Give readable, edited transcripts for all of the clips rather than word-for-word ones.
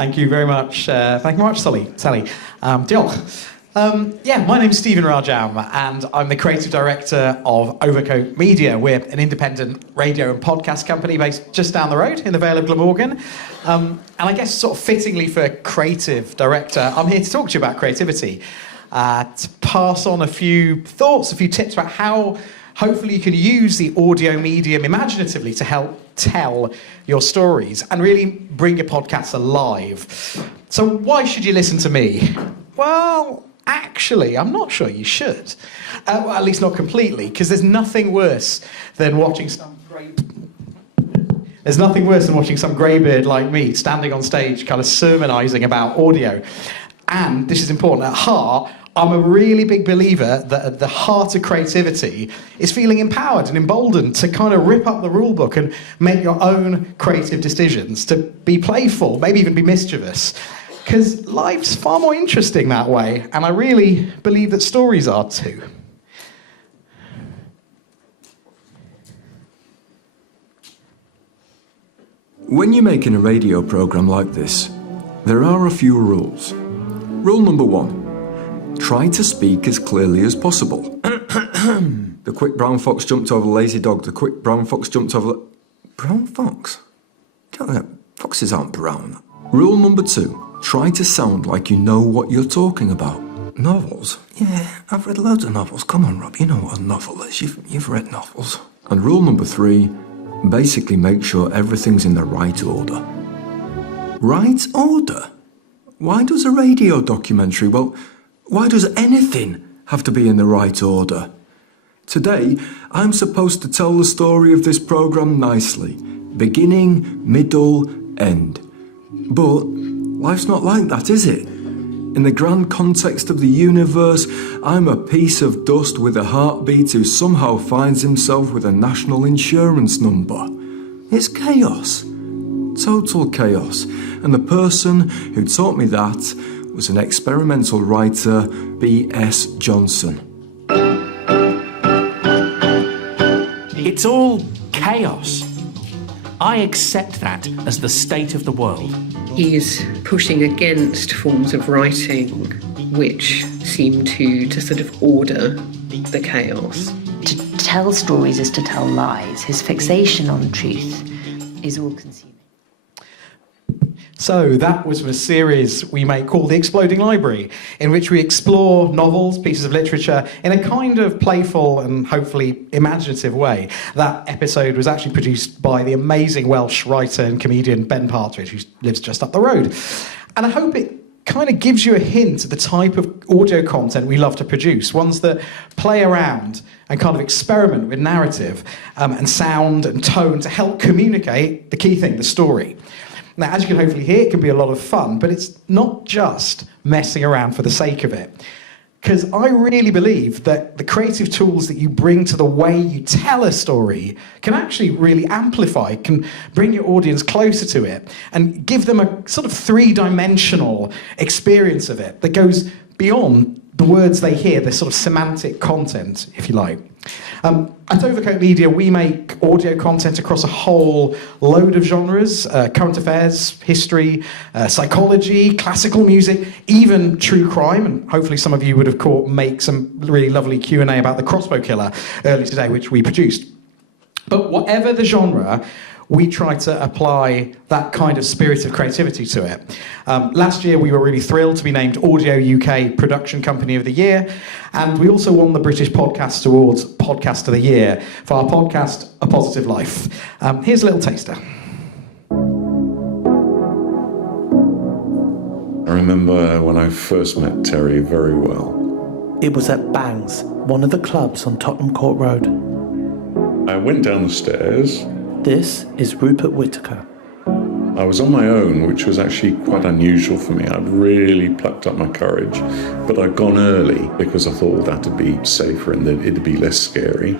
Thank you very much. Thank you very much, Sally. Diolch. My name's Steven Rajam, and I'm the creative director of Overcoat Media. We're an independent radio and podcast company based just down the road in the Vale of Glamorgan. And I guess sort of fittingly for creative director, I'm here to talk to you about creativity, to pass on a few thoughts, a few tips about how hopefully you can use the audio medium imaginatively to help tell your stories and really bring your podcasts alive. So why should you listen to me? Well, actually, I'm not sure you should. Well, at least not completely, because there's nothing worse than watching some greybeard like me standing on stage kind of sermonising about audio. And this is important, at heart, I'm a really big believer that at the heart of creativity is feeling empowered and emboldened to kind of rip up the rule book and make your own creative decisions, to be playful, maybe even be mischievous. Because life's far more interesting that way, and I really believe that stories are too. When you're making a radio programme like this, there are a few rules. Rule number 1, try to speak as clearly as possible. The quick brown fox jumped over the lazy dog, the quick brown fox jumped over the... Brown fox? Foxes aren't brown. Rule number 2, try to sound like you know what you're talking about. Novels? Yeah, I've read loads of novels. Come on, Rob, you know what a novel is. You've read novels. And rule number 3, basically make sure everything's in the right order. Right order? Why does a radio documentary, why does anything have to be in the right order? Today, I'm supposed to tell the story of this programme nicely. Beginning, middle, end. But life's not like that, is it? In the grand context of the universe, I'm a piece of dust with a heartbeat who somehow finds himself with a national insurance number. It's chaos. Total chaos. And the person who taught me that was an experimental writer, B.S. Johnson. It's all chaos. I accept that as the state of the world. He's pushing against forms of writing which seem to sort of order the chaos. To tell stories is to tell lies. His fixation on truth is all-consuming. So that was from a series we make called The Exploding Library, in which we explore novels, pieces of literature, in a kind of playful and hopefully imaginative way. That episode was actually produced by the amazing Welsh writer and comedian Ben Partridge, who lives just up the road. And I hope it kind of gives you a hint of the type of audio content we love to produce, ones that play around and kind of experiment with narrative and sound and tone to help communicate the key thing, the story. Now, as you can hopefully hear, it can be a lot of fun, but it's not just messing around for the sake of it. Because I really believe that the creative tools that you bring to the way you tell a story can actually really amplify, can bring your audience closer to it, and give them a sort of three-dimensional experience of it that goes beyond the words they hear, the sort of semantic content, if you like. At Overcoat Media, we make audio content across a whole load of genres, current affairs, history, psychology, classical music, even true crime, and hopefully some of you would have make some really lovely Q&A about the Crossbow Killer earlier today, which we produced. But whatever the genre, we try to apply that kind of spirit of creativity to it. Last year, we were really thrilled to be named Audio UK Production Company of the Year, and we also won the British Podcast Awards Podcast of the Year for our podcast, A Positive Life. Here's a little taster. I remember when I first met Terry very well. It was at Bangs, one of the clubs on Tottenham Court Road. I went down the stairs. This is Rupert Whittaker. I was on my own, which was actually quite unusual for me. I'd really plucked up my courage, but I'd gone early because I thought that would be safer and that it'd be less scary.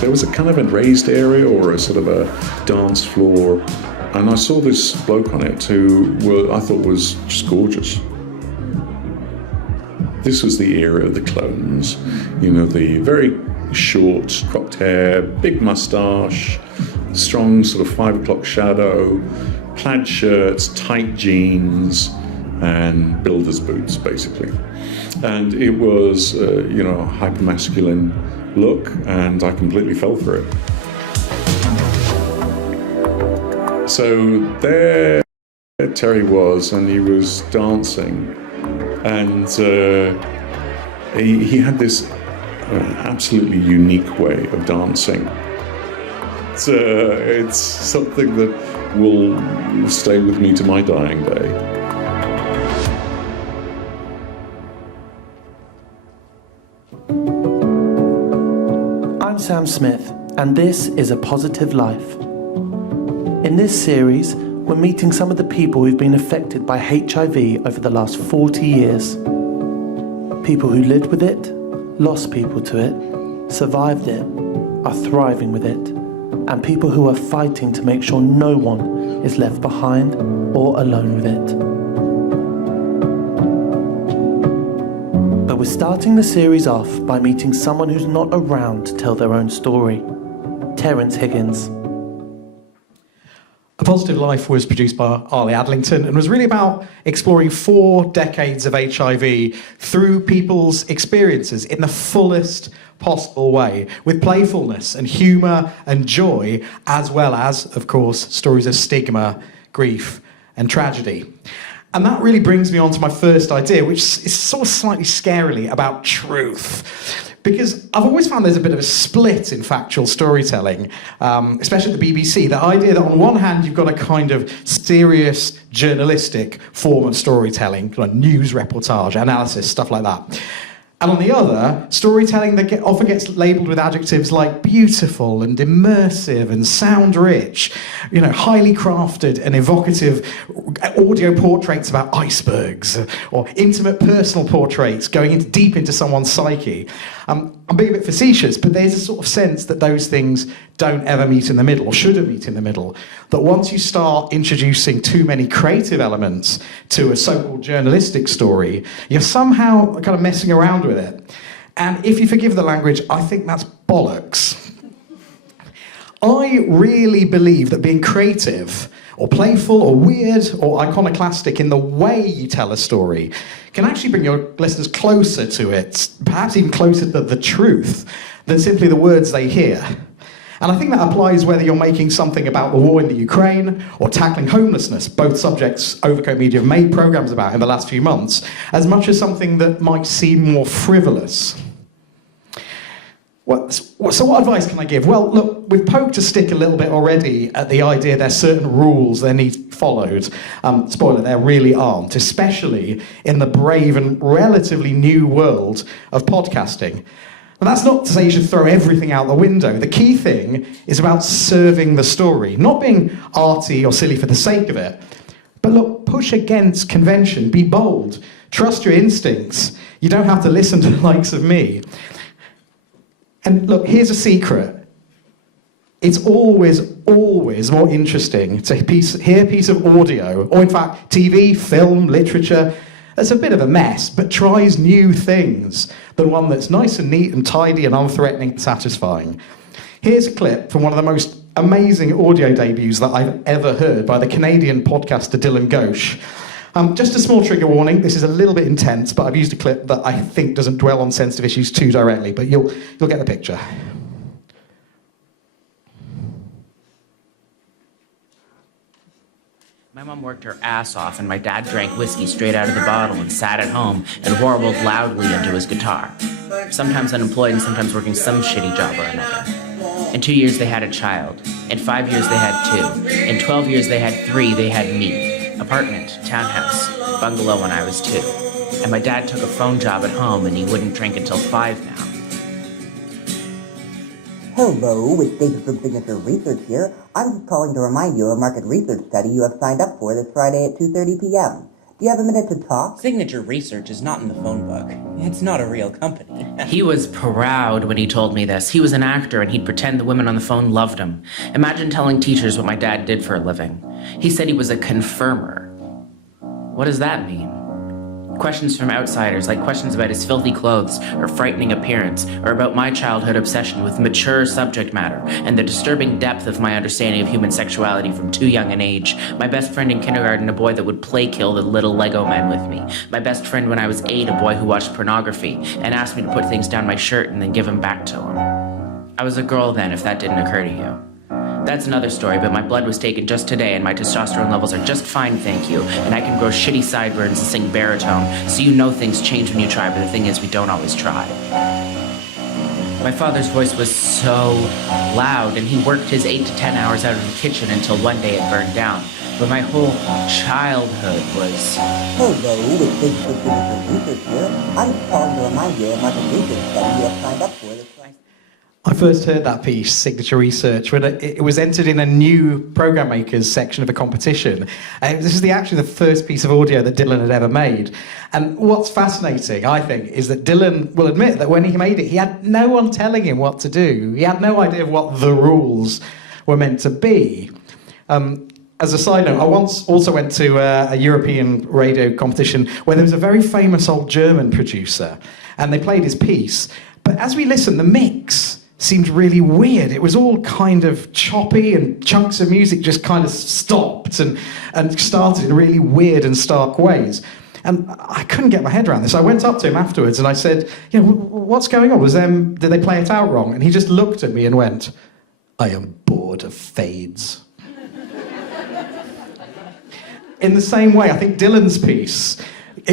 There was a kind of a raised area or a sort of a dance floor, and I saw this bloke on it who I thought was just gorgeous. This was the era of the clones, you know, the very short, cropped hair, big moustache, strong sort of 5 o'clock shadow, plaid shirts, tight jeans, and builder's boots, basically. And it was, a hyper-masculine look, and I completely fell for it. So there Terry was, and he was dancing, and he had this absolutely unique way of dancing. It's something that will stay with me to my dying day. I'm Sam Smith, and this is A Positive Life. In this series, we're meeting some of the people who've been affected by HIV over the last 40 years. People who lived with it, lost people to it, survived it, are thriving with it, and people who are fighting to make sure no one is left behind or alone with it. But we're starting the series off by meeting someone who's not around to tell their own story. Terence Higgins. A Positive Life was produced by Arlie Adlington and was really about exploring 4 decades of HIV through people's experiences in the fullest possible way, with playfulness and humour and joy, as well as, of course, stories of stigma, grief and tragedy. And that really brings me on to my first idea, which is sort of slightly scarily about truth. Because I've always found there's a bit of a split in factual storytelling, especially at the BBC. The idea that on one hand you've got a kind of serious journalistic form of storytelling, like news reportage, analysis, stuff like that. And on the other, storytelling that often gets labelled with adjectives like beautiful and immersive and sound rich, highly crafted and evocative audio portraits about icebergs, or intimate personal portraits going deep into someone's psyche. I'm being a bit facetious, but there's a sort of sense that those things don't ever meet in the middle, or shouldn't meet in the middle. That once you start introducing too many creative elements to a so-called journalistic story, you're somehow kind of messing around with it. And if you forgive the language, I think that's bollocks. I really believe that being creative, or playful, or weird, or iconoclastic in the way you tell a story can actually bring your listeners closer to it, perhaps even closer to the truth, than simply the words they hear. And I think that applies whether you're making something about the war in the Ukraine or tackling homelessness, both subjects Overcoat Media have made programmes about in the last few months, as much as something that might seem more frivolous. So what advice can I give? Well, look, we've poked a stick a little bit already at the idea there's certain rules that need to be followed. Spoiler, there really aren't, especially in the brave and relatively new world of podcasting. And that's not to say you should throw everything out the window. The key thing is about serving the story, not being arty or silly for the sake of it. But look, push against convention, be bold, trust your instincts. You don't have to listen to the likes of me. And look, here's a secret. It's always more interesting to hear a piece of audio, or in fact, TV, film, literature, that's a bit of a mess, but tries new things, than one that's nice and neat and tidy and unthreatening and satisfying. Here's a clip from one of the most amazing audio debuts that I've ever heard by the Canadian podcaster Dylan Ghosh. Just a small trigger warning, this is a little bit intense, but I've used a clip that I think doesn't dwell on sensitive issues too directly, but you'll get the picture. My mom worked her ass off, and my dad drank whiskey straight out of the bottle and sat at home and warbled loudly into his guitar. Sometimes unemployed and sometimes working some shitty job or another. In 2 years, they had a child. In 5 years, they had 2. In 12 years, they had 3. They had me. Apartment, townhouse, bungalow when I was 2. And my dad took a phone job at home, and he wouldn't drink until 5 now. Hello, it's David from Signature Research here. I'm just calling to remind you of a market research study you have signed up for this Friday at 2:30 p.m. Do you have a minute to talk? Signature Research is not in the phone book. It's not a real company. He was proud when he told me this. He was an actor, and he'd pretend the women on the phone loved him. Imagine telling teachers what my dad did for a living. He said he was a confirmer. What does that mean? Questions from outsiders, like questions about his filthy clothes or frightening appearance, or about my childhood obsession with mature subject matter and the disturbing depth of my understanding of human sexuality from too young an age. My best friend in kindergarten, a boy that would play kill the little Lego men with me. My best friend when I was 8, a boy who watched pornography and asked me to put things down my shirt and then give them back to him. I was a girl then, if that didn't occur to you. That's another story, but my blood was taken just today and my testosterone levels are just fine, thank you, and I can grow shitty sideburns and sing baritone, so you know things change when you try, but the thing is, we don't always try. My father's voice was so loud, and he worked his 8 to 10 hours out of the kitchen until one day it burned down. But my whole childhood was... Hello, it's Big Research here. I'm calling to remind you of market research study you have signed up for this Friday. I first heard that piece, Signature Research, when it was entered in a new Programme Makers section of a competition. This is actually the first piece of audio that Dylan had ever made. And what's fascinating, I think, is that Dylan will admit that when he made it, he had no one telling him what to do. He had no idea of what the rules were meant to be. As a side note, I once also went to a European radio competition where there was a very famous old German producer, and they played his piece. But as we listened, the mix seemed really weird. It was all kind of choppy, and chunks of music just kind of stopped and started in really weird and stark ways. And I couldn't get my head around this. I went up to him afterwards and I said, you know, what's going on? Did they play it out wrong? And he just looked at me and went, I am bored of fades. In the same way, I think Dylan's piece,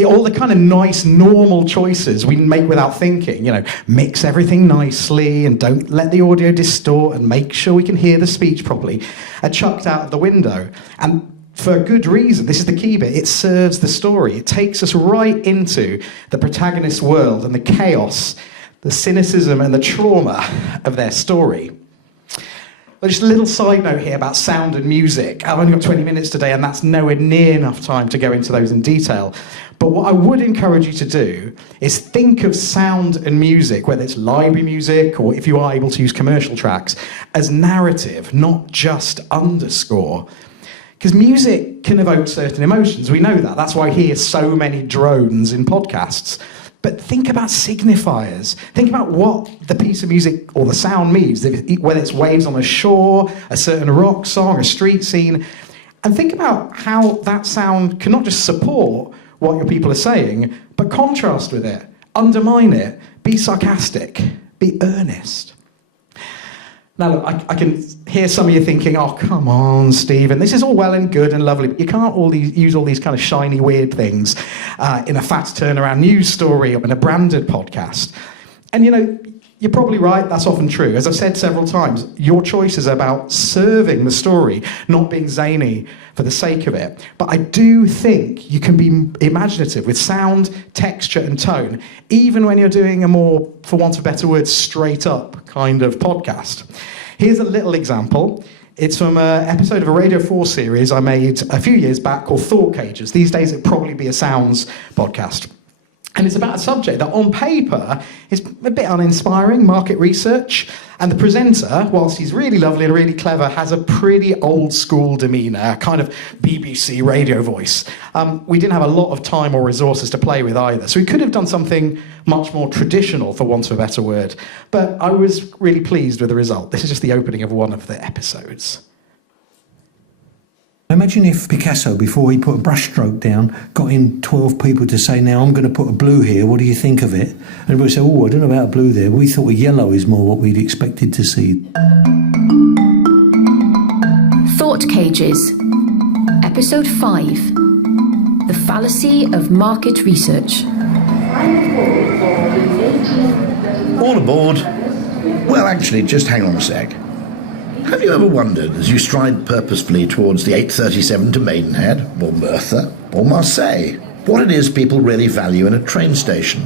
all the kind of nice, normal choices we make without thinking, you know, mix everything nicely and don't let the audio distort and make sure we can hear the speech properly, are chucked out of the window. And for good reason. This is the key bit. It serves the story. It takes us right into the protagonist's world and the chaos, the cynicism and the trauma of their story. Well, just a little side note here about sound and music. I've only got 20 minutes today, and that's nowhere near enough time to go into those in detail. But what I would encourage you to do is think of sound and music, whether it's library music or if you are able to use commercial tracks, as narrative, not just underscore. Because music can evoke certain emotions. We know that. That's why I hear so many drones in podcasts. But think about signifiers. Think about what the piece of music or the sound means, whether it's waves on a shore, a certain rock song, a street scene. And think about how that sound can not just support what your people are saying, but contrast with it, undermine it, be sarcastic, be earnest. Now, look, I can hear some of you thinking, oh, come on, Stephen, this is all well and good and lovely, but you can't use all these kind of shiny, weird things in a fast turnaround news story or in a branded podcast. And, you know, you're probably right, that's often true. As I've said several times, your choice is about serving the story, not being zany for the sake of it. But I do think you can be imaginative with sound, texture and tone, even when you're doing a more, for want of a better word, straight up kind of podcast. Here's a little example. It's from an episode of a Radio 4 series I made a few years back called Thought Cages. These days it'd probably be a sounds podcast. And it's about a subject that on paper is a bit uninspiring, market research. And the presenter, whilst he's really lovely and really clever, has a pretty old school demeanour, kind of BBC radio voice. We didn't have a lot of time or resources to play with either. So we could have done something much more traditional, for want of a better word. But I was really pleased with the result. This is just the opening of one of the episodes. Imagine if Picasso, before he put a brushstroke down, got in 12 people to say, now I'm going to put a blue here, what do you think of it? And everybody said, oh, I don't know about blue there. We thought a yellow is more what we'd expected to see. Thought Cages, Episode 5, The Fallacy of Market Research. All aboard. Well, actually, just hang on a sec. Have you ever wondered, as you stride purposefully towards the 837 to Maidenhead, or Merthyr, or Marseille, what it is people really value in a train station?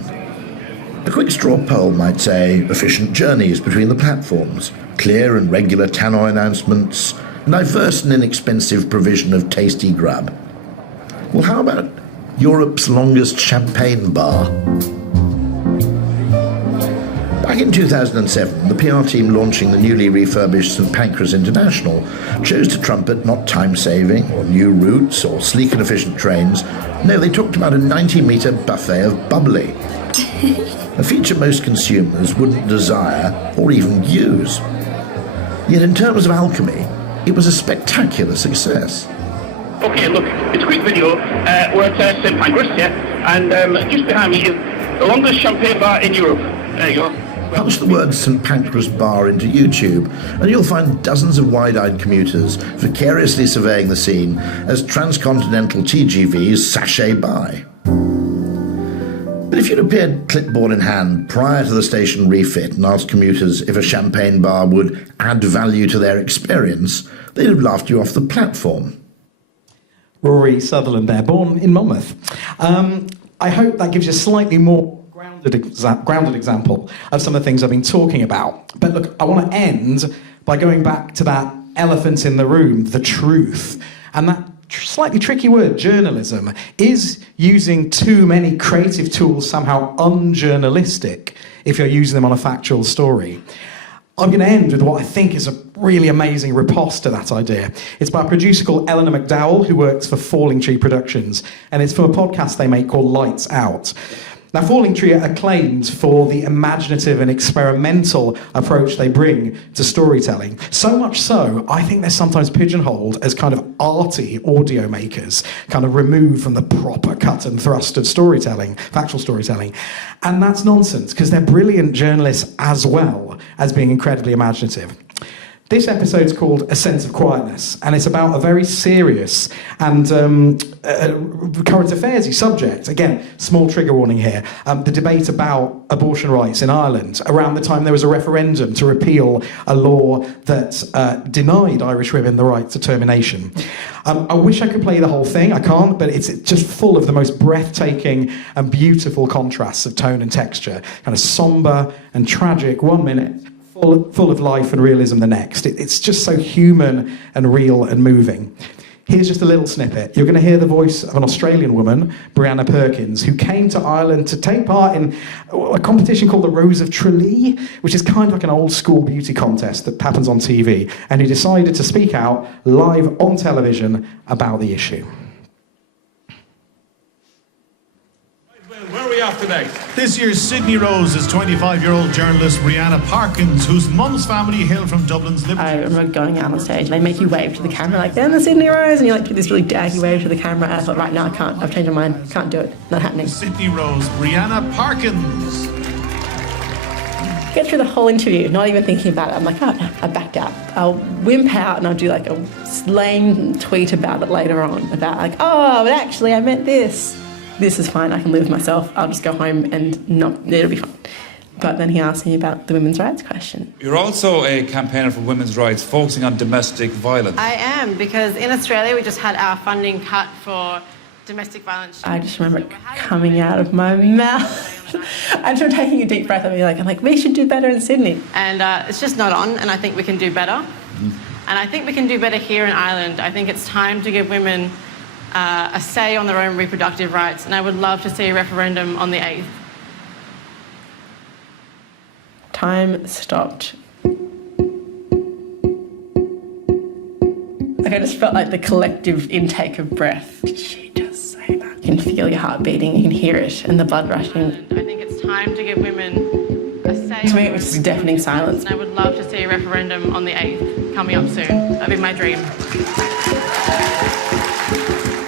A quick straw poll might say efficient journeys between the platforms, clear and regular tannoy announcements, and diverse and inexpensive provision of tasty grub. Well, how about Europe's longest champagne bar? Back in 2007, the PR team launching the newly refurbished St Pancras International chose to trumpet not time-saving or new routes or sleek and efficient trains. No, they talked about a 90-metre buffet of bubbly, a feature most consumers wouldn't desire or even use. Yet in terms of alchemy, it was a spectacular success. Okay, look, it's a quick video. We're at St Pancras, yeah, and just behind me is the longest champagne bar in Europe. There you go. Punch the word St Pancras Bar into YouTube and you'll find dozens of wide-eyed commuters vicariously surveying the scene as transcontinental TGVs sashay by. But if you'd appeared clipboard in hand prior to the station refit and asked commuters if a champagne bar would add value to their experience, they'd have laughed you off the platform. Rory Sutherland there, born in Monmouth. I hope that gives you a slightly more grounded example of some of the things I've been talking about. But look, I want to end by going back to that elephant in the room, the truth. And that slightly tricky word, journalism, is using too many creative tools somehow unjournalistic if you're using them on a factual story. I'm going to end with what I think is a really amazing riposte to that idea. It's by a producer called Eleanor McDowell, who works for Falling Tree Productions, and it's for a podcast they make called Lights Out. Now, Falling Tree are acclaimed for the imaginative and experimental approach they bring to storytelling. So much so, I think they're sometimes pigeonholed as kind of arty audio makers, kind of removed from the proper cut and thrust of storytelling, factual storytelling. And that's nonsense, because they're brilliant journalists as well as being incredibly imaginative. This episode's called A Sense of Quietness, and it's about a very serious and current affairs-y subject. Again, small trigger warning here. The debate about abortion rights in Ireland around the time there was a referendum to repeal a law that denied Irish women the right to termination. I wish I could play the whole thing. I can't, but it's just full of the most breathtaking and beautiful contrasts of tone and texture. Kind of somber and tragic 1 minute, full of life and realism the next. It's just so human and real and moving. Here's just a little snippet. You're going to hear the voice of an Australian woman, Brianna Perkins, who came to Ireland to take part in a competition called the Rose of Tralee, which is kind of like an old school beauty contest that happens on TV, and who decided to speak out live on television about the issue. Where are we off to next? This year's Sydney Rose is 25-year-old journalist Brianna Parkins, whose mum's family hail from Dublin's Liberty. I remember going out on stage and they make you wave to the camera like, they're the Sydney Rose, and you like do this really daggy wave to the camera. And I thought, right, now I can't. I've changed my mind. Can't do it. Not happening. Sydney Rose, Brianna Parkins. Get through the whole interview, not even thinking about it. I'm like, oh, no, I backed out. I'll wimp out and I'll do like a lame tweet about it later on. About like, oh, but actually I meant this. This is fine, I can live with myself. I'll just go home and it'll be fine. But then he asked me about the women's rights question. You're also a campaigner for women's rights, focusing on domestic violence. I am, because in Australia we just had our funding cut for domestic violence. I just remember it coming out of my mouth. I just remember taking a deep breath and being like, I'm like, we should do better in Sydney. And it's just not on, and I think we can do better. And I think we can do better here in Ireland. I think it's time to give women a say on their own reproductive rights, and I would love to see a referendum on the 8th. Time stopped. Like I just felt like the collective intake of breath. Did she just say that? You can feel your heart beating, you can hear it, and the blood rushing. I think it's time to give women a say. To me, it was deafening silence. And I would love to see a referendum on the 8th coming up soon. That'd be my dream.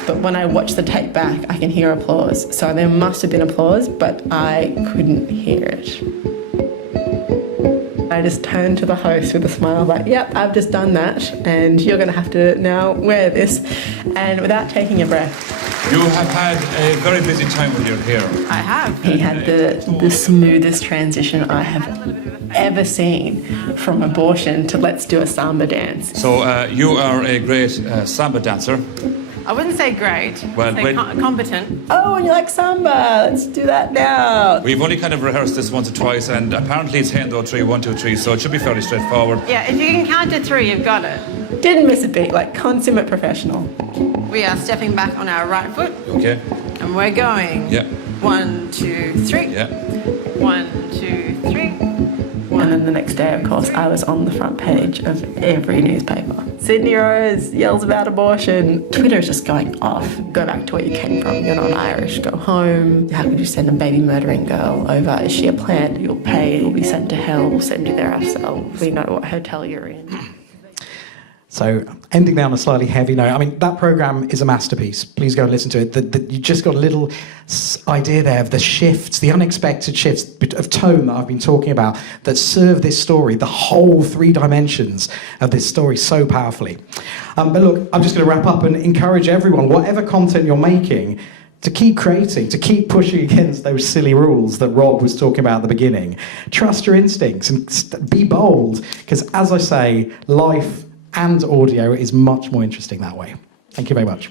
But when I watch the tape back, I can hear applause. So there must have been applause, but I couldn't hear it. I just turned to the host with a smile, like, yep, I've just done that, and you're going to have to now wear this. And without taking a breath. You have had a very busy time with your hair. I have. He had the smoothest transition I have ever seen from abortion to let's do a samba dance. So you are a great samba dancer. I wouldn't say great, Well, I'd say competent. Oh, and you like samba, let's do that now. We've only kind of rehearsed this once or twice, and apparently it's Hendo 3, 1, 2, 3, so it should be fairly straightforward. Yeah, if you can count to 3, you've got it. Didn't miss a beat, like consummate professional. We are stepping back on our right foot. Okay. And we're going. Yeah. 1, 2, 3. Yeah. 1, 2, 3. And then the next day, of course, I was on the front page of every newspaper. Sydney Rose yells about abortion. Twitter is just going off. Go back to where you came from. You're not Irish. Go home. How could you send a baby murdering girl over? Is she a plant? You'll pay. You'll be sent to hell. We'll send you there ourselves. We know what hotel you're in. So, ending down a slightly heavy note, I mean, that programme is a masterpiece. Please go and listen to it. You just got a little idea there of the shifts, the unexpected shifts of tone that I've been talking about that serve this story, the whole 3 dimensions of this story so powerfully. But look, I'm just going to wrap up and encourage everyone, whatever content you're making, to keep creating, to keep pushing against those silly rules that Rob was talking about at the beginning. Trust your instincts and be bold, because as I say, life and audio is much more interesting that way. Thank you very much.